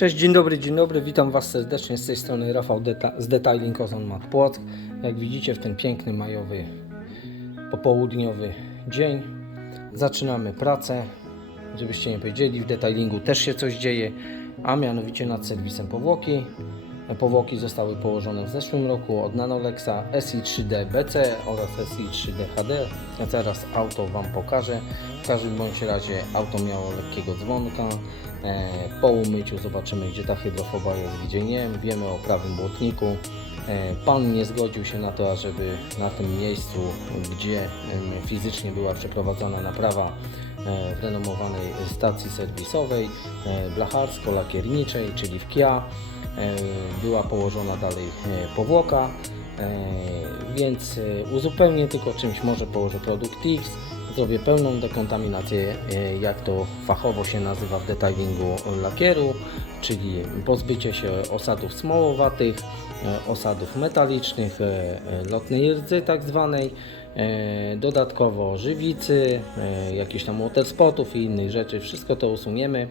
Cześć, dzień dobry, dzień dobry, witam Was serdecznie z tej strony Rafał Deta z Detailing Ozon Mat Płock. Jak widzicie w ten piękny majowy, popołudniowy dzień zaczynamy pracę. Żebyście nie powiedzieli, w detailingu też się coś dzieje, a mianowicie nad serwisem powłoki. Powłoki zostały położone w zeszłym roku od Nanolexa SI3D BC oraz SI3D HD. Ja teraz auto Wam pokażę. W każdym bądź razie auto miało lekkiego dzwonka. E, Po umyciu zobaczymy gdzie ta hydrofoba jest, gdzie nie. Wiemy o prawym błotniku. E, Pan nie zgodził się na to, ażeby na tym miejscu, gdzie fizycznie była przeprowadzana naprawa e, w renomowanej stacji serwisowej blacharsko-lakierniczej, czyli w KIA, była położona dalej e, powłoka, e, więc e, uzupełnię tylko czymś, może położę produkt X, zrobię pełną dekontaminację, e, jak to fachowo się nazywa w detailingu lakieru, czyli pozbycie się osadów smołowatych, e, osadów metalicznych, e, e, lotnej rdzy tak zwanej, e, dodatkowo żywicy, e, jakichś tam waterspotów i innych rzeczy, wszystko to usuniemy.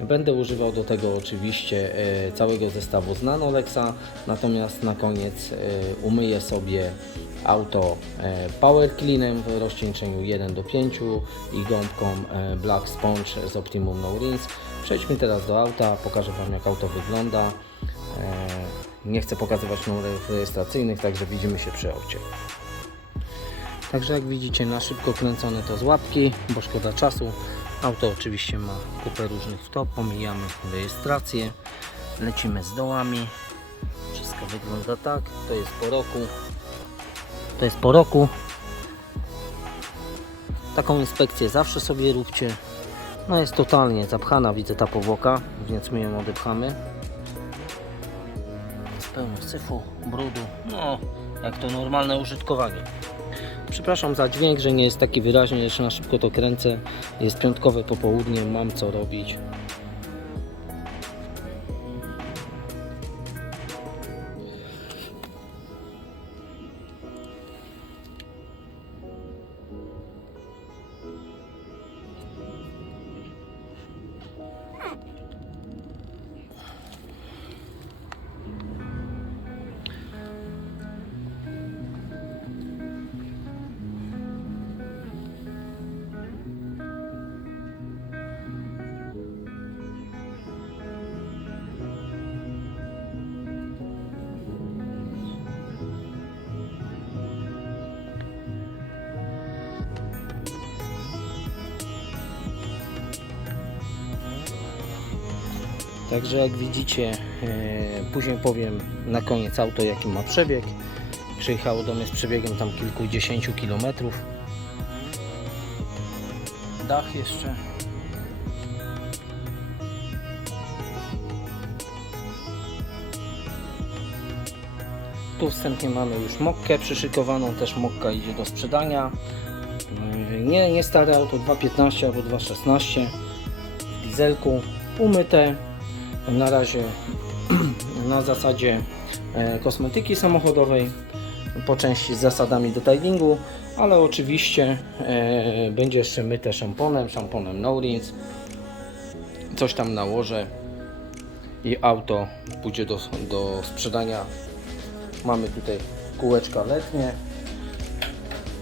Będę używał do tego oczywiście e, całego zestawu z Nanolexa, natomiast na koniec e, umyję sobie auto e, Power Cleanem w rozcieńczeniu 1 do 5 i gąbką e, Black Sponge z Optimum No Rinse. Przejdźmy teraz do auta, pokażę Wam jak auto wygląda. E, Nie chcę pokazywać numerów rejestracyjnych, także widzimy się przy aucie. Także jak widzicie na szybko kręcone to z łapki, bo szkoda czasu. Auto oczywiście ma kupę różnych wtop, pomijamy rejestrację, lecimy z dołami. Wszystko wygląda tak, to jest po roku. To jest po roku. Taką inspekcję zawsze sobie róbcie. No jest totalnie zapchana, widzę ta powłoka, więc my ją odepchamy. Jest pełno syfu, brudu, no jak to normalne użytkowanie. Przepraszam za dźwięk, że nie jest taki wyraźny, jeszcze na szybko to kręcę. Jest piątkowe popołudnie, mam co robić. Także jak widzicie, e, później powiem na koniec auto jaki ma przebieg. Przyjechało do mnie z przebiegiem tam kilkudziesięciu kilometrów. Dach jeszcze. Tu wstępnie mamy już mokkę przyszykowaną, też mokka idzie do sprzedania. Yy, Nie, nie stare auto 2.15 albo 2.16 w dieselku, umyte. Na razie na zasadzie e, kosmetyki samochodowej, po części z zasadami detailingu, ale oczywiście e, będzie jeszcze myte szamponem, szamponem no rinse. Coś tam nałożę i auto pójdzie do, do sprzedania. Mamy tutaj kółeczka letnie,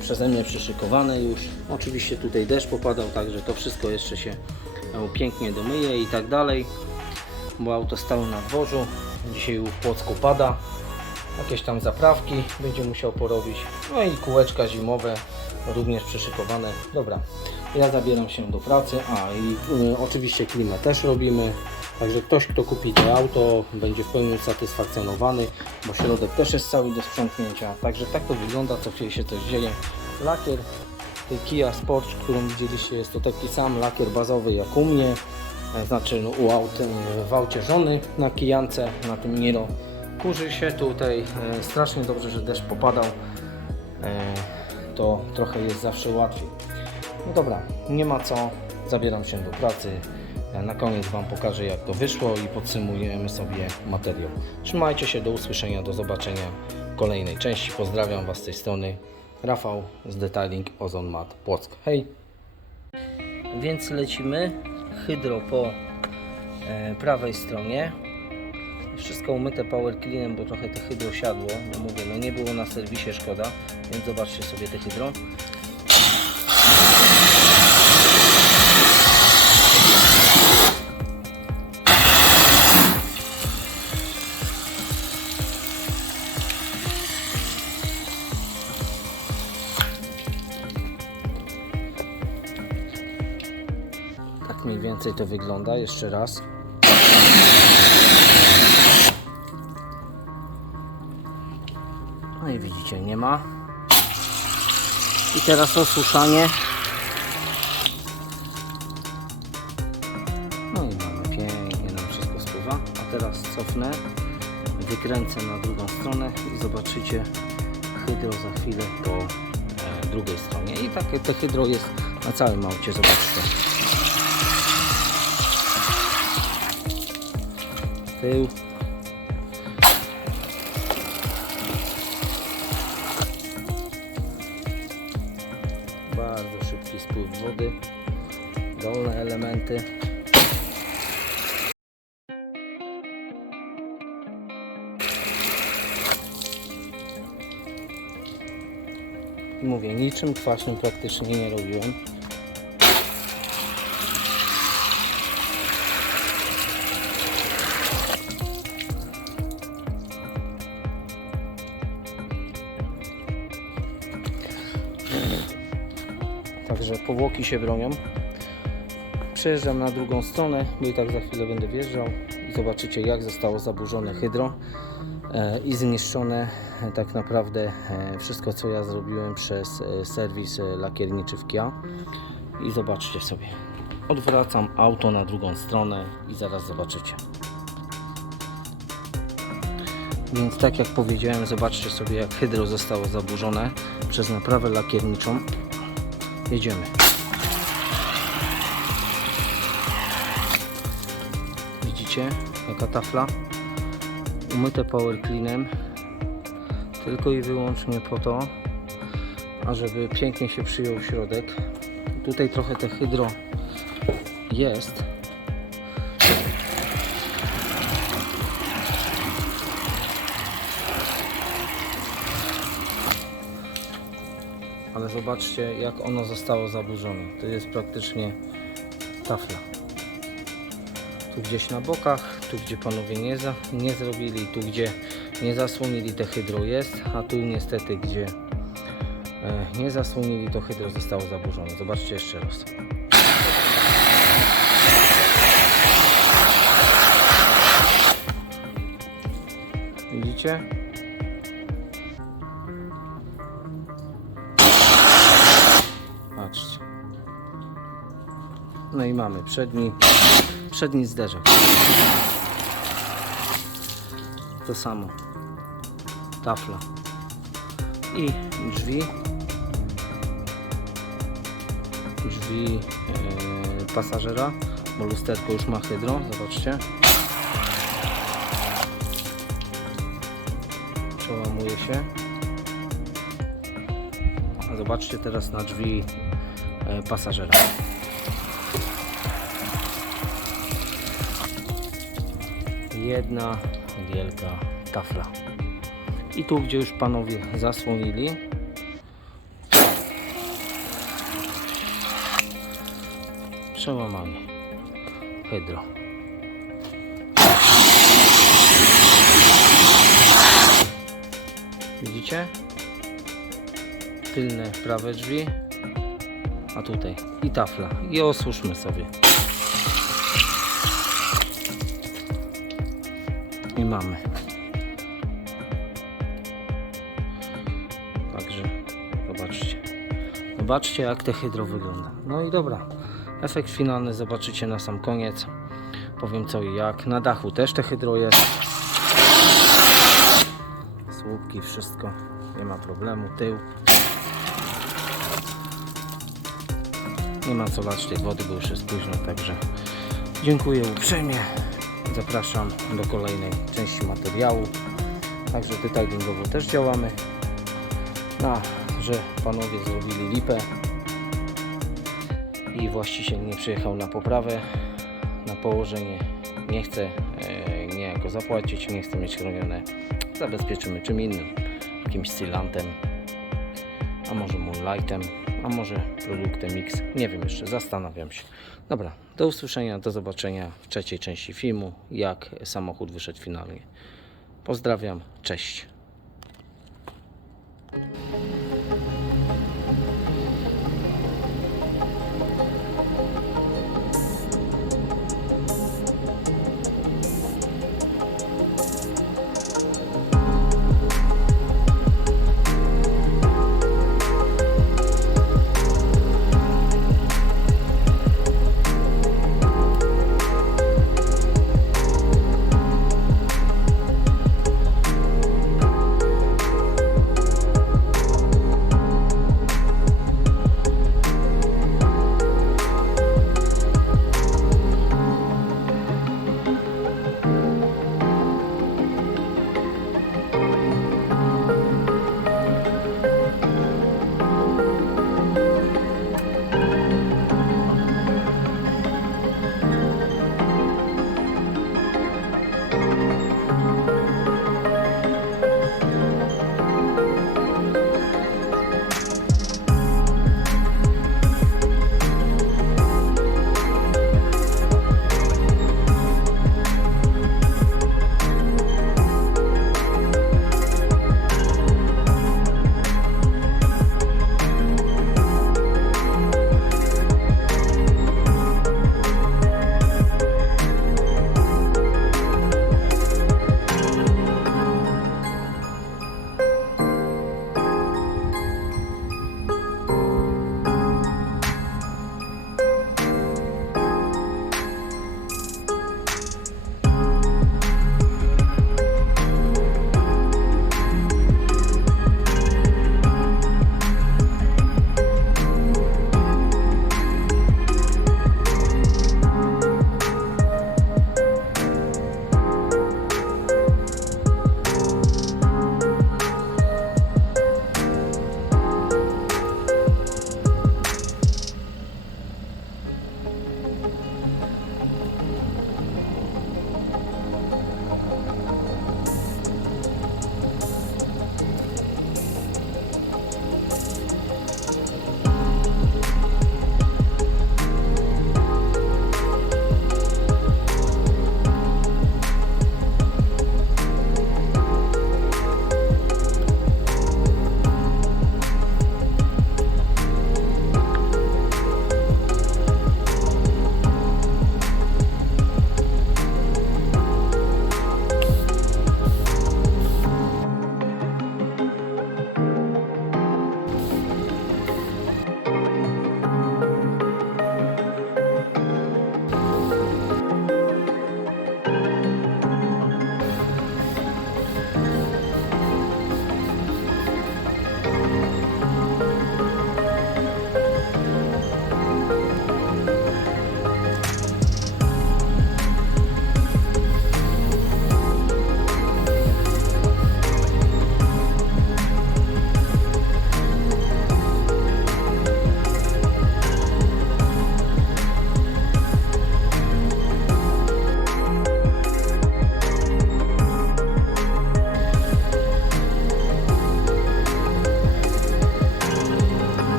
przeze mnie przyszykowane już. Oczywiście tutaj deszcz popadał, także to wszystko jeszcze się e, pięknie domyje i tak dalej, bo auto stało na dworzu. Dzisiaj w Płocku pada. Jakieś tam zaprawki będzie musiał porobić. No i kółeczka zimowe również przyszykowane. Dobra, ja zabieram się do pracy. A i y, oczywiście klimę też robimy. Także ktoś, kto kupi to auto, będzie w pełni usatysfakcjonowany, bo środek też jest cały do sprzątnięcia. Także tak to wygląda, co chwilę się coś dzieje. Lakier tej Kia Sport, którą widzieliście, jest to taki sam lakier bazowy jak u mnie. E, Znaczy no, u aut, e, w aucie żony na kijance, na tym Niro. Kurzy się tutaj e, strasznie dobrze, że deszcz popadał. E, To trochę jest zawsze łatwiej. No dobra, nie ma co. Zabieram się do pracy. Na koniec Wam pokażę jak to wyszło i podsumujemy sobie materiał. Trzymajcie się, do usłyszenia, do zobaczenia w kolejnej części. Pozdrawiam Was z tej strony. Rafał z Detailing Ozon Mat Płock. Hej! Więc lecimy. Hydro po e, prawej stronie. Wszystko umyte power cleanem, bo trochę te hydro siadło. No mówię, no nie było na serwisie, szkoda. Więc zobaczcie sobie te hydro. Więcej to wygląda. Jeszcze raz. No i widzicie, nie ma. I teraz osuszanie. No i mamy pięknie nam wszystko spływa. A teraz cofnę, wykręcę na drugą stronę i zobaczycie hydro za chwilę po e, drugiej stronie. I takie te hydro jest na całym aucie, zobaczcie. Tył. Bardzo szybki spływ wody. Dolne elementy. Mówię, niczym kwaśnym praktycznie nie robiłem. Także powłoki się bronią. Przejeżdżam na drugą stronę, bo i tak za chwilę będę wjeżdżał i zobaczycie jak zostało zaburzone hydro e, i zniszczone e, tak naprawdę e, wszystko co ja zrobiłem przez serwis lakierniczy w Kia i zobaczcie sobie. Odwracam auto na drugą stronę i zaraz zobaczycie. Więc tak jak powiedziałem, zobaczcie sobie jak hydro zostało zaburzone przez naprawę lakierniczą. Jedziemy. Widzicie jaka tafla? Umyte power cleanem tylko i wyłącznie po to, ażeby pięknie się przyjął środek. Tutaj trochę te hydro jest. Ale zobaczcie jak ono zostało zaburzone. To jest praktycznie tafla. Tu gdzieś na bokach, tu gdzie panowie nie, za, nie zrobili, tu gdzie nie zasłonili te hydro jest, a tu niestety gdzie e, nie zasłonili to hydro zostało zaburzone. Zobaczcie jeszcze raz. Widzicie? No i mamy przedni, przedni zderzak. To samo. Tafla. I drzwi. Drzwi e, pasażera, bo lusterko już ma hydro, zobaczcie. Przełamuje się. A zobaczcie teraz na drzwi e, pasażera. Jedna wielka tafla. I tu, gdzie już panowie zasłonili, przełamanie hydro. Widzicie? Tylne prawe drzwi, a tutaj i tafla. I osłuszmy sobie. I mamy. Także zobaczcie. Zobaczcie jak te hydro wygląda. No i dobra. Efekt finalny zobaczycie na sam koniec. Powiem co i jak. Na dachu też te hydro jest. Słupki, wszystko. Nie ma problemu. Tył. Nie ma co lać tej wody, bo już jest późno, także dziękuję uprzejmie. Zapraszam do kolejnej części materiału. Także detailingowo też działamy. No, że panowie zrobili lipę. I właściciel nie przyjechał na poprawę, na położenie nie chce e, niejako zapłacić, nie chce mieć chronione, zabezpieczymy czym innym, jakimś sealantem, a może Moonlightem, a może produktem X, nie wiem jeszcze, zastanawiam się. Dobra, do usłyszenia, do zobaczenia w trzeciej części filmu, jak samochód wyszedł finalnie. Pozdrawiam, cześć.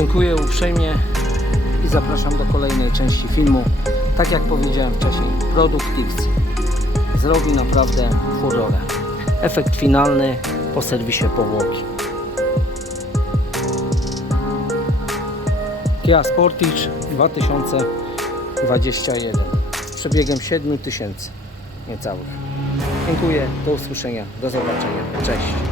Dziękuję uprzejmie i zapraszam do kolejnej części filmu. Tak jak powiedziałem wcześniej, produkt X zrobi naprawdę furorę. Efekt finalny po serwisie powłoki. Kia Sportage 2021 z przebiegiem 7000 niecałych. Dziękuję, do usłyszenia, do zobaczenia. Cześć.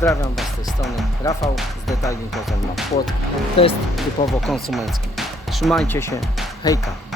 Pozdrawiam Was z tej strony. Rafał z Detailing ma płot. To jest typowo konsumencki. Trzymajcie się. Hejka.